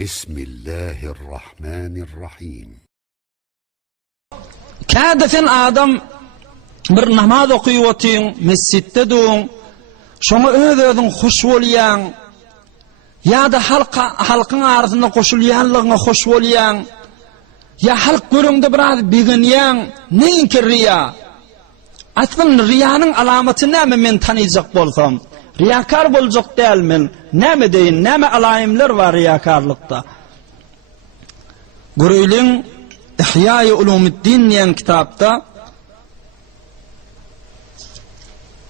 بسم الله الرحمن الرحيم. Kadafen adam bir namaz okuyuyotin, mescitte duň, şoňa öz-özüň hoş bolýan, ýa-da halkyň arasynda goşulýanlygyna hoş bolýan, ýa halk görüňde biraz beginýän, näinki riya. Aslında riyanyň alamaty näme men tanyjak bolsam, riyakar boljak dälmin, näme deýin, näme alaýymlar bar riyakarlykda. Görüýliň İhya-i Ulumuddin diýen kitapda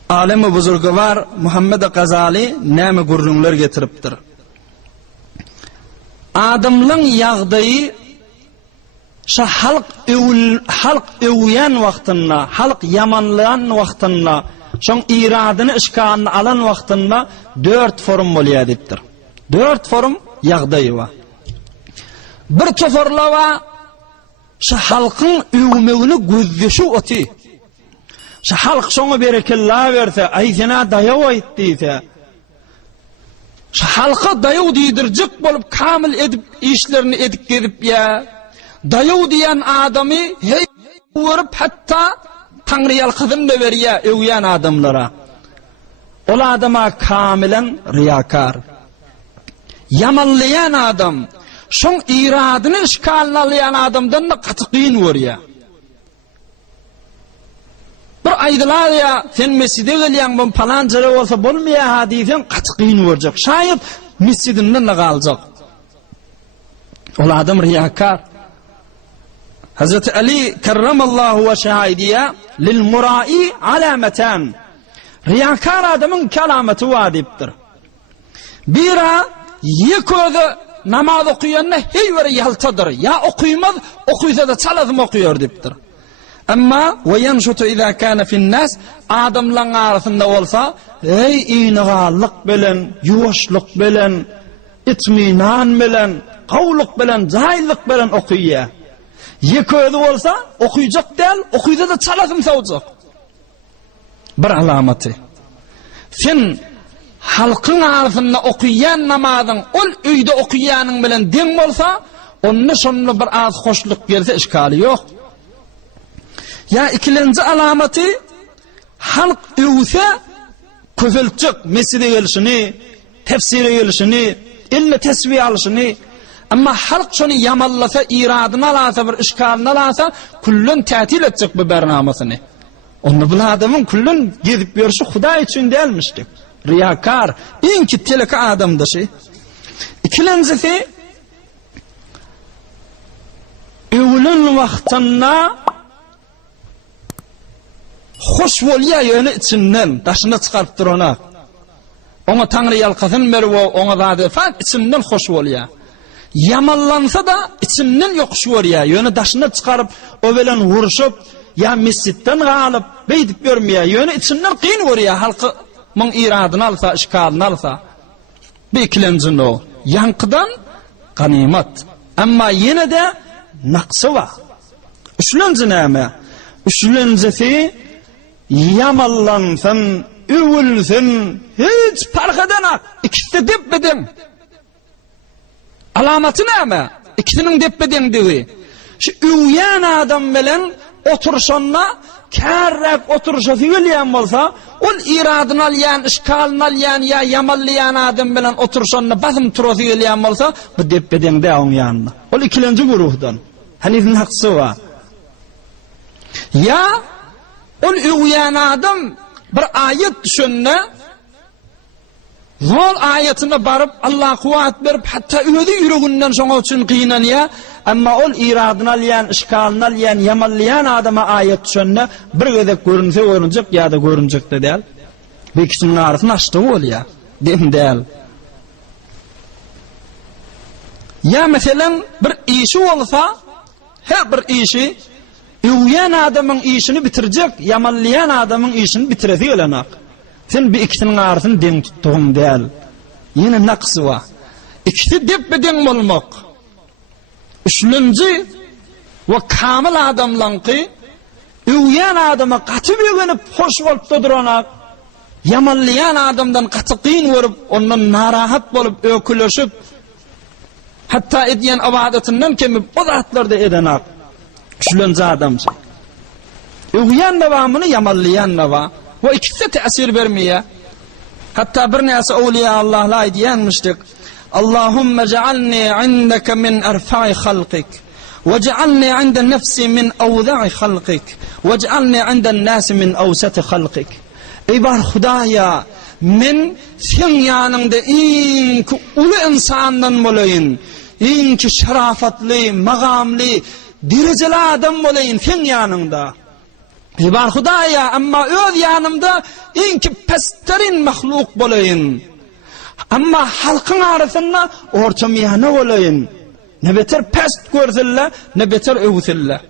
alimi buzurgwar Muhammed Gazali näme gurrunlar getiripdir. Adamlyň ýagdaýy şa halk öwýän wagtynda, halk yamanlayan wagtynda, şoň iradyny işganyny alan wagtynda 4 form bolýar diýipdir. 4 form ýagdaýy bar. Bir toforlawa şu halkın övmegini gözleşi oti. Şu halk şoňa berekella berse, aýsana daýaw aýtdysa, şu halka daýaw diýdirjek bolup kamil edip işlerini edip gedip ya, daýaw diýen adamy hey urup hatta Taňry ýalkyzyn da berýär öwýän adamlara. Ol adama kamilen riyakar. Yamanlayan adam, şoň iradyny işgallalayan adamdan da gaty görýär. Bir aýdylar ya, sen mescide gelýän bu falan jere bolsa bolmaýar ha diýsen gaty görjek. Şaýat mescidinden de galjak. Ol adam riyakar. Hazreti Ali kerramallahu veşeha diýär, lil mura'i alamatan. Riyakar adamyň kelameti wajipdir. Bira ýeköze namaz okuyanna heýwere ýaltadyr. Ya okuýmaz, okuýsa da çalazym okuýar dipdir. Amma we yanshutu iza kana fi'n nas adamlaryň arasynda bolsa, ey ýynygalyk bilen, ýuwaşlyk bilen, itminan bilen, gowlyk bilen, jaýlyk bilen okuýar. Ýeköze bolsa, okuýjak däl, okuýsa da çalazym sawjak. Bir alamaty. Sen halkyň arasynda okuýan namazyň ol öýde okuýanyň bilen deň bolsa, ony şonly bir az hoşluk gelse işgali ýok. Ya ikilenji alamaty halk öwse közelçik mescide gelişini, tefsire gelişini, ille tesbih alyşyny, amma halk şonu yamallasa, iradyny alasa, bir işgalyny alasa, kullun tätil etjek bu bernamasyny. Onu bu adamın kullun gezip görüşü Huda için dälmişdik. Riyakar, inki teleka adamda şey. İkilenjisi, öwlen wagtynda hoş bolýar ýöne içinden, daşyna çykaryp durana. Ona Taňry ýalkyzyn berip, ona zady fat içinden hoş bolýar. Yamanlansa da içinden ýokuş bolýar, ýöne daşyna çykaryp, o bilen wuruşup, ya mescitten galyp, beýdip görmeýär, ýöne içinden qyn bolýar, halky Mon iradyny alsa, işgalyny alsa, bekilenjin o. Yankydan ganimat. Amma ýene de naqsy bar. Üçlenji näme? Üçlenjisi yamallansyn, öwülsün, hiç fark edenak. İkisi de depbeden. Alamaty näme? İkisiniň depbedenligi. Şu öwýän adam bilen oturşanda kärrek oturuşasy bilýän bolsa, ol iradyny alýan, işgalyny alýan ýa yamanlayan adam bilen oturşanda basym turasy bilýän bolsa, bu depbedende oň ýanyna. Ol ikilenji guruhdan. Haniň haksy bar. Ya ol öwýän adam bir ayet düşünne, zol ayetyna baryp Allah kuwat berip hatta özi ýüreginden şoňa üçin gynanýar. Amma ol iradyny alýan, işgalyny alýan, yamanlayan adama ayet düşünne, bir gezek görünse görünjek ýa-da görünjek de däl. Bu ikisiniň arasynda açdy bolýar. Dem däl. Ya meselen bir işi bolsa, her bir işi öwýän adamyň işini bitirjek, yamanlayan adamyň işini bitiresi gelenak. Sen bu ikisiniň arasyny deň tutdygym däl. Ýene naqsy bar. İkisi depbeden bolmak. Üçlenji we kamil adamlaňky öwýän adama gaty begenip hoş bolup duranak, yamanlayan adamdan gaty qyn görüp, ondan narahat bolup, öküleşip, Hatta ediyen abadetinden kemi o zatlarda edenak. Şulanca adamca. Uyan devamını yamallayan nava. Ve ikisi de tesir vermeye. Hatta bir neyse awliya Allah'la diyenmiştik. Allahümme cealni indeke min erfa'i halqik. Ve cealni inde nefsi min avza'i halqik. Ve cealni inde nasi min avsati halqik. Ey bar Hudaya, men sen yanında inki ulu insandan bolayın. İnki şarafatli, magamli, dereceli adam bolayın sen yanında. Ey bar Hudaya, amma öz yanımda inki pesterin mahluk bolayın. Amma halkın arasında ortamiyana olayın. Ne beter pest görsünler, ne beter övsünler.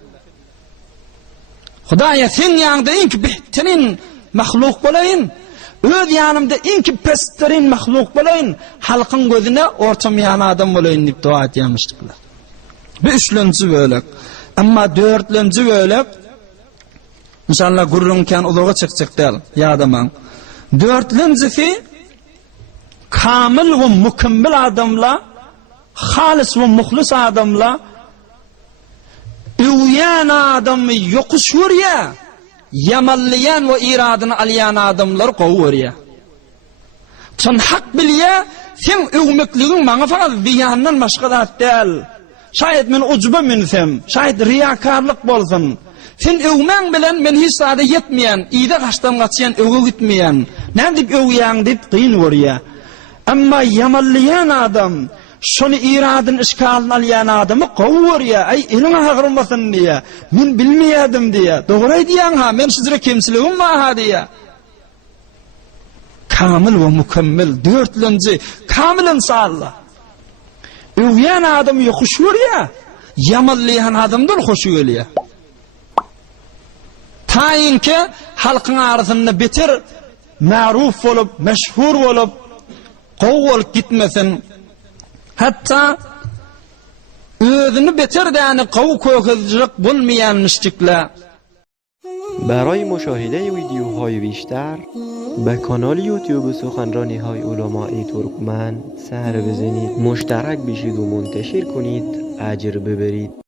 Hudaya sen yanında inki behterin mahluk bolayın. Öz yanımda inki pesterin mahluk bolayın. Halkın gözüne ortamiyana adam bolayın deyip dua etmiştikler. Bir üçlüncü bölük. Amma dörtlüncü bölük. İnşallah gurrunken uluğa çıkacak değil. Yadaman. Dörtlüncüsü kamil ve mükemmel adamla, halis ve muhlis adamla, üvyan adamı yokuşur ya, yamallayan ve iradını alayan adamlar kovur ya. Sen hak bil ya, sen övmekliğin bana fakat ziyandan başka da değil. Şayet men ucuba minsem, şayet riyakarlık bolsun. Sen övmen bilen men hiç sade yetmeyen, iyide kaçtan kaçayan övü gitmeyen. Ne deyip övüyen deyip kıyın var ya. Amma yamallayan adam, şunu iradın işgalini alayan adamı kovur ya. Ay eline ağırmasın diye. Men bilmeyedim diye. Doğru diyen ha, men sizlere kimsiliğim var ha diye. Kamil ve mükemmel, dörtlüncü, kamil inşallah. Övüyen adamı yokuşur ya, yamallayan adamdan hoşuyor ya. Tayin ki halkın arasında bitir, maruf olup, meşhur olup, qov olup gitmesin. Hatta özünü bitir yani qov koyacak bulmayanmıştıkla. برای مشاهده ویدیوهای بیشتر به کانال یوتیوب سخنرانی های علمای ترکمن سر بزنید، مشترک بشید و منتشر کنید، اجر ببرید.